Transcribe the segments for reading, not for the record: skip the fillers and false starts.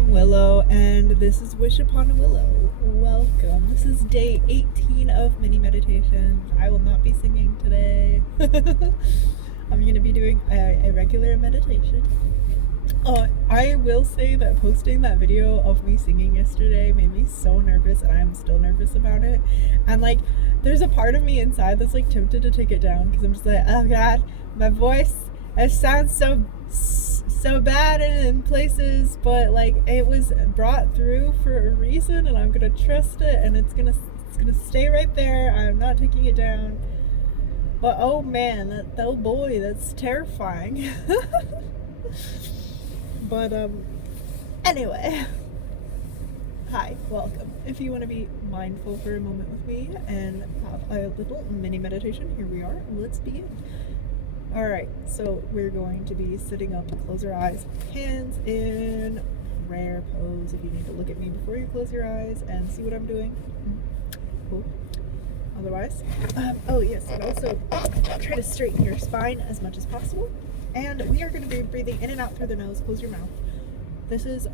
I'm Willow, and this is Wish Upon a Willow. Welcome. This is day 18 of mini meditations. I will not be singing today. I'm going to be doing a regular meditation. I will say that posting that video of me singing yesterday made me so nervous, and I'm still nervous about it. And like, there's a part of me inside that's like tempted to take it down because I'm just like, oh god, my voice, it sounds so bad in places, but like it was brought through for a reason, and I'm gonna trust it, and it's gonna stay right there. I'm not taking it down. But oh man, oh boy, that's terrifying. But anyway, hi, welcome. If you want to be mindful for a moment with me and have a little mini meditation, here we are. Let's begin. Alright, so we're going to be sitting up, close our eyes, hands in prayer pose. If you need to look at me before you close your eyes and see what I'm doing. Cool. Otherwise, oh yes, and also try to straighten your spine as much as possible. And we are going to be breathing in and out through the nose. Close your mouth. This is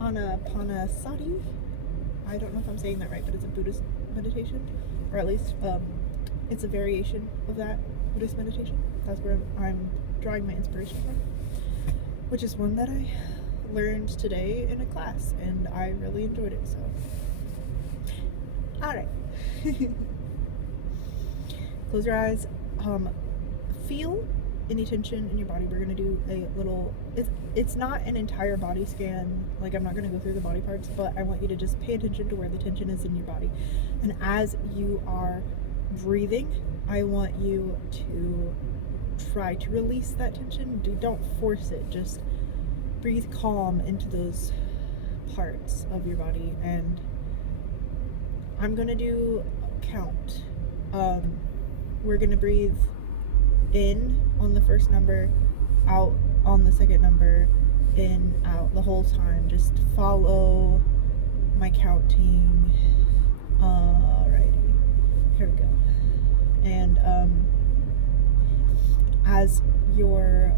Anapanasati. I don't know if I'm saying that right, but it's a Buddhist meditation, or at least it's a variation of that Buddhist meditation. That's where I'm drawing my inspiration from, which is one that I learned today in a class, and I really enjoyed it. So, all right, close your eyes. Feel any tension in your body. We're gonna do a little. It's not an entire body scan. Like, I'm not gonna go through the body parts, but I want you to just pay attention to where the tension is in your body, and as you are breathing, I want you to try to release that tension. Don't force it. Just breathe calm into those parts of your body. And I'm gonna do a count. We're gonna breathe in on the first number, out on the second number, in, out the whole time. Just follow my counting. Alrighty, here we go. And as you're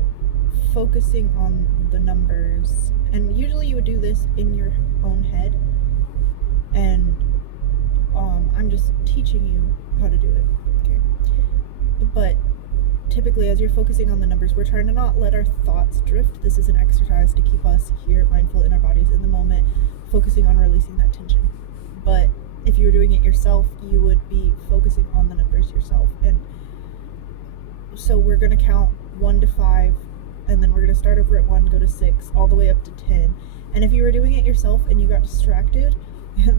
focusing on the numbers, and usually you would do this in your own head, and I'm just teaching you how to do it, okay? But typically, as you're focusing on the numbers, we're trying to not let our thoughts drift. This is an exercise to keep us here, mindful in our bodies in the moment, focusing on releasing that tension. But if you were doing it yourself, you would be focusing on the numbers yourself. And so we're going to count 1 to 5, and then we're going to start over at 1, go to 6, all the way up to 10. And if you were doing it yourself and you got distracted,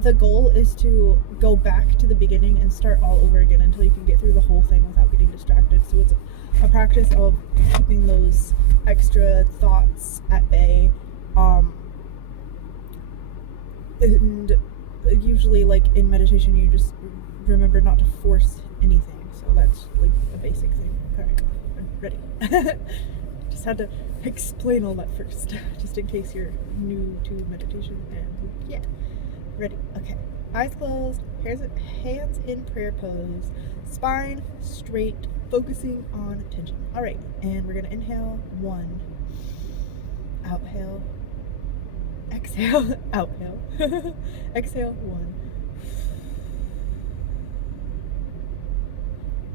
the goal is to go back to the beginning and start all over again until you can get through the whole thing without getting distracted. So it's a practice of keeping those extra thoughts at bay. And usually, like in meditation, you just remember not to force anything. So that's like a basic thing. Alright, I'm ready. Just had to explain all that first, just in case you're new to meditation. And yeah. Ready? Okay. Eyes closed, hands in prayer pose, spine straight, focusing on tension. All right, and we're gonna inhale 1, outhale, exhale, outhale, exhale 1,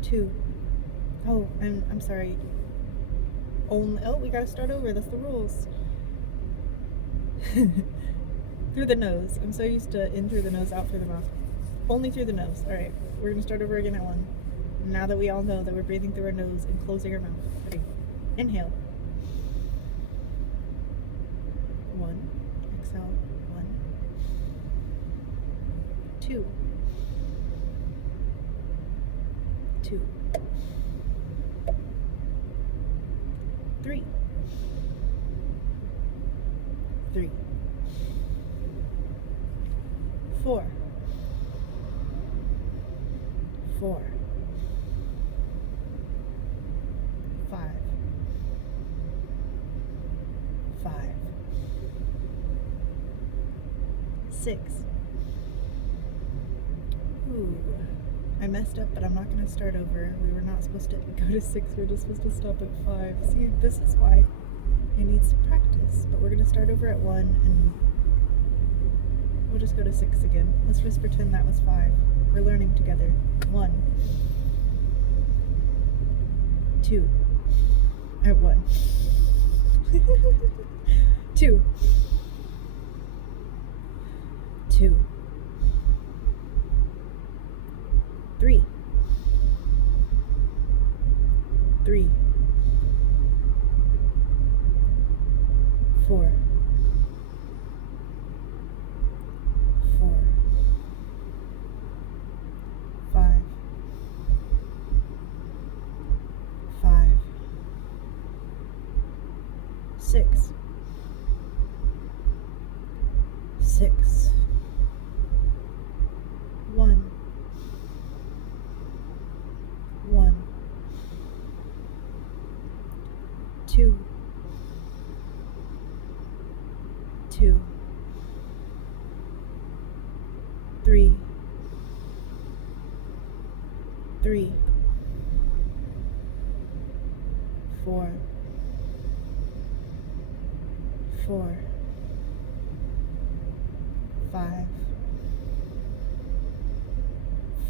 2. Oh, I'm sorry. We gotta start over. That's the rules. Through the nose. I'm so used to in through the nose, out through the mouth. Only through the nose. Alright, we're going to start over again at 1. Now that we all know that we're breathing through our nose and closing our mouth. Ready? Inhale. 1. Exhale. 1. 2. 2. 3. 3. 4. 4. 5. 5. 6. Ooh, I messed up, but I'm not going to start over. We were not supposed to go to 6. We were just supposed to stop at 5. See, this is why It needs practice, but we're going to start over at 1 and we'll just go to 6 again. Let's just pretend that was 5. We're learning together. 1, 2, at 1. 2, 2, 3, 3, 4, 4, 5, 5, 6, 6, 1, 1, 2, 2, 3, 3, 4, 4, 5,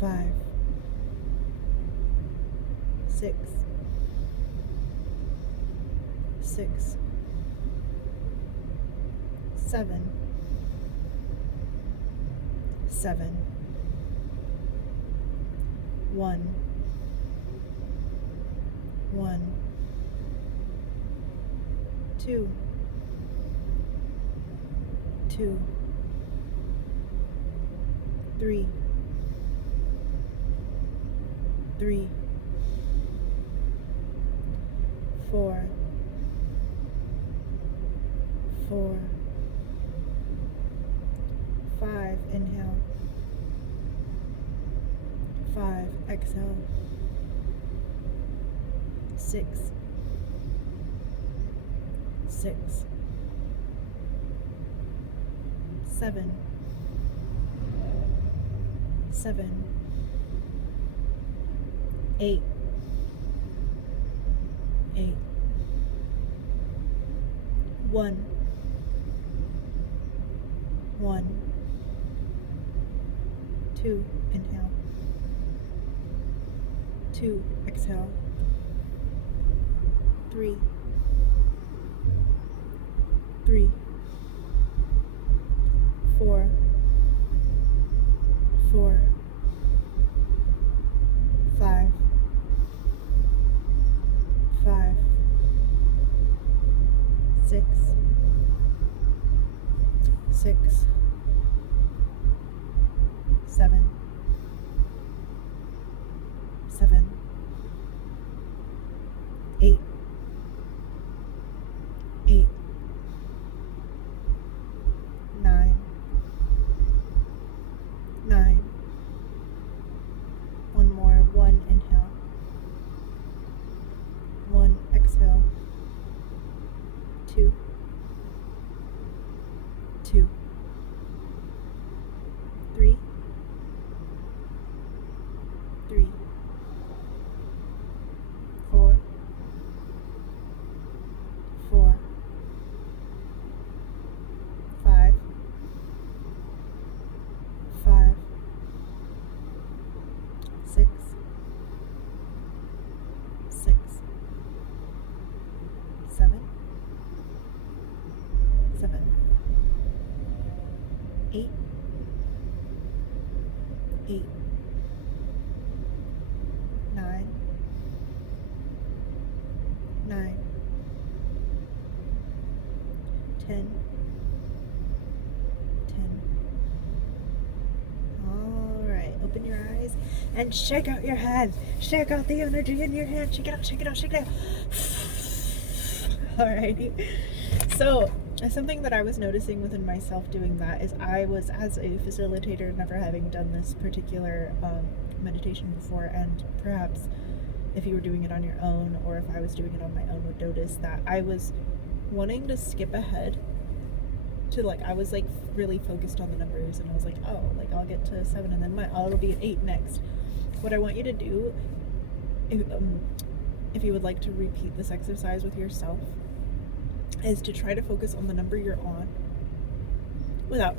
5, 6, 6, 7, 7, 1, 1, 2, 2, 3, 3, 4, 4, 5, inhale, 5, exhale, 6, 6, 7, 7, 8, 8, 1, 1, 2, inhale, 2, exhale, 3, 3, 4, 4, 5, 5, 6, 6, 7, 7, 8, 8, 9, 9, one more, 1, inhale, 1, exhale, 2, 2, 3, 3, 4, 4, 5, 5, 6, 6, 7, 7, 8, 8, 9, 9, 10, 10. All right, open your eyes and shake out your hands. Shake out the energy in your hands. Shake it out, shake it out, shake it out. Alrighty. So, something that I was noticing within myself doing that is I was, as a facilitator, never having done this particular meditation before, and perhaps if you were doing it on your own or if I was doing it on my own would notice that I was wanting to skip ahead to, like, I was like really focused on the numbers and I was like, oh, like I'll get to 7 and then it'll be at 8 next. What I want you to do, if you would like to repeat this exercise with yourself, is to try to focus on the number you're on without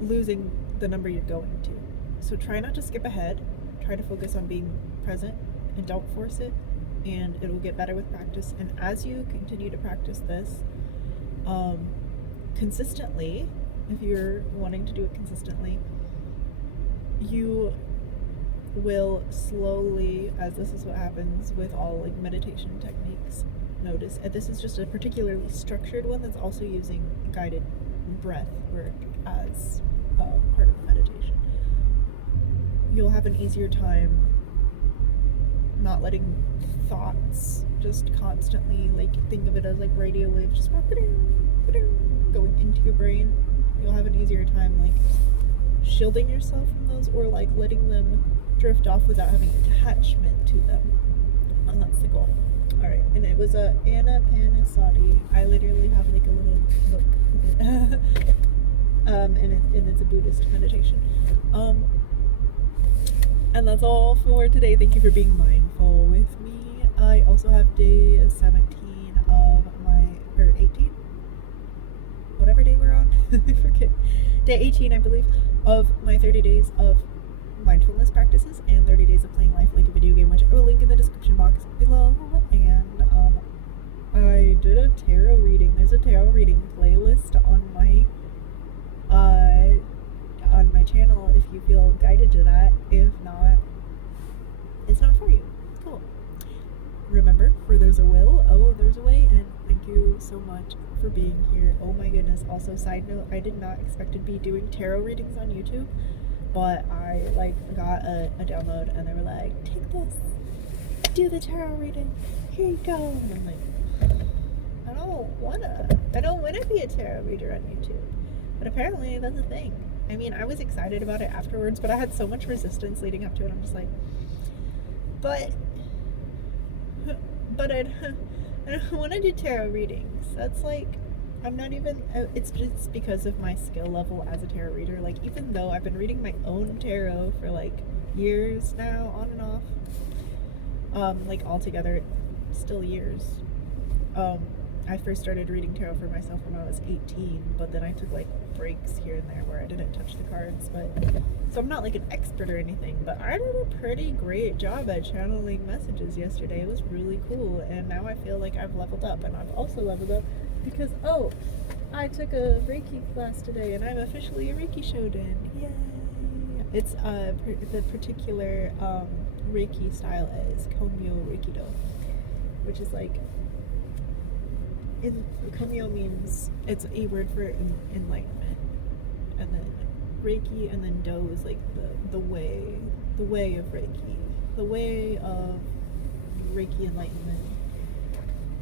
losing the number you're going to. So try not to skip ahead. Try to focus on being present and don't force it, and it'll get better with practice. And as you continue to practice this consistently, if you're wanting to do it consistently, you will slowly, as this is what happens with all like meditation techniques, notice, and this is just a particularly structured one that's also using guided breath work as part of the meditation. You'll have an easier time not letting thoughts just constantly, like, think of it as like radio waves just going into your brain. You'll have an easier time like shielding yourself from those, or like letting them drift off without having attachment to them. And that's the goal. Alright, and it was Anna Panasati. I literally have like a little book with it. And it's a Buddhist meditation. And that's all for today. Thank you for being mindful with me. I also have day 17 of or 18? Whatever day we're on. I forget. Day 18, I believe, of my 30 days of mindfulness practices and 30 days of playing life like a video game, which I will link in the description box below. And I did a tarot reading. There's a tarot reading playlist on my channel if you feel guided to that. If not, it's not for you. Cool. Remember, for there's a will, there's a way, and thank you so much for being here. Oh my goodness. Also, side note, I did not expect to be doing tarot readings on YouTube, but I got a download and they were like, take this, do the tarot reading, here you go. And I'm like, I don't wanna be a tarot reader on YouTube. But apparently that's a thing. I mean, I was excited about it afterwards, but I had so much resistance leading up to it. I'm just like, but I don't want to do tarot readings. That's like, I'm not even, it's just because of my skill level as a tarot reader. Like, even though I've been reading my own tarot for like years now, on and off, like altogether, still years. I first started reading tarot for myself when I was 18, but then I took like breaks here and there where I didn't touch the cards. But so I'm not like an expert or anything, but I did a pretty great job at channeling messages yesterday. It was really cool, and now I feel like I've leveled up. And I've also leveled up because I took a Reiki class today, and I'm officially a Reiki Shodan. Yay! It's the particular Reiki style is Komyo Reikido, which is like, Komyo means, it's a word for enlightenment, and then Reiki, and then Do is like the way of Reiki, the way of Reiki enlightenment.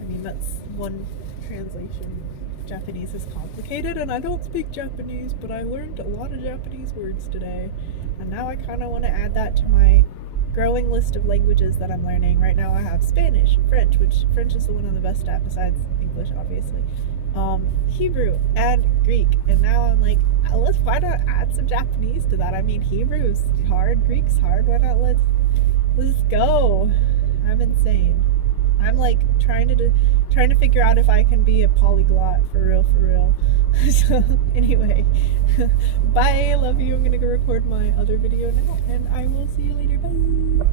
I mean, that's one translation. Japanese is complicated, and I don't speak Japanese, but I learned a lot of Japanese words today, and now I kind of want to add that to my growing list of languages that I'm learning. Right now I have Spanish, French, which French is the one I'm the best at besides English, obviously, Hebrew, and Greek. And now I'm like, why not add some Japanese to that? I mean, Hebrew's hard, Greek's hard. Why not let's go. I'm insane. I'm like trying to figure out if I can be a polyglot for real. So anyway, bye, love you. I'm gonna go record my other video now, and I will see you later. Bye.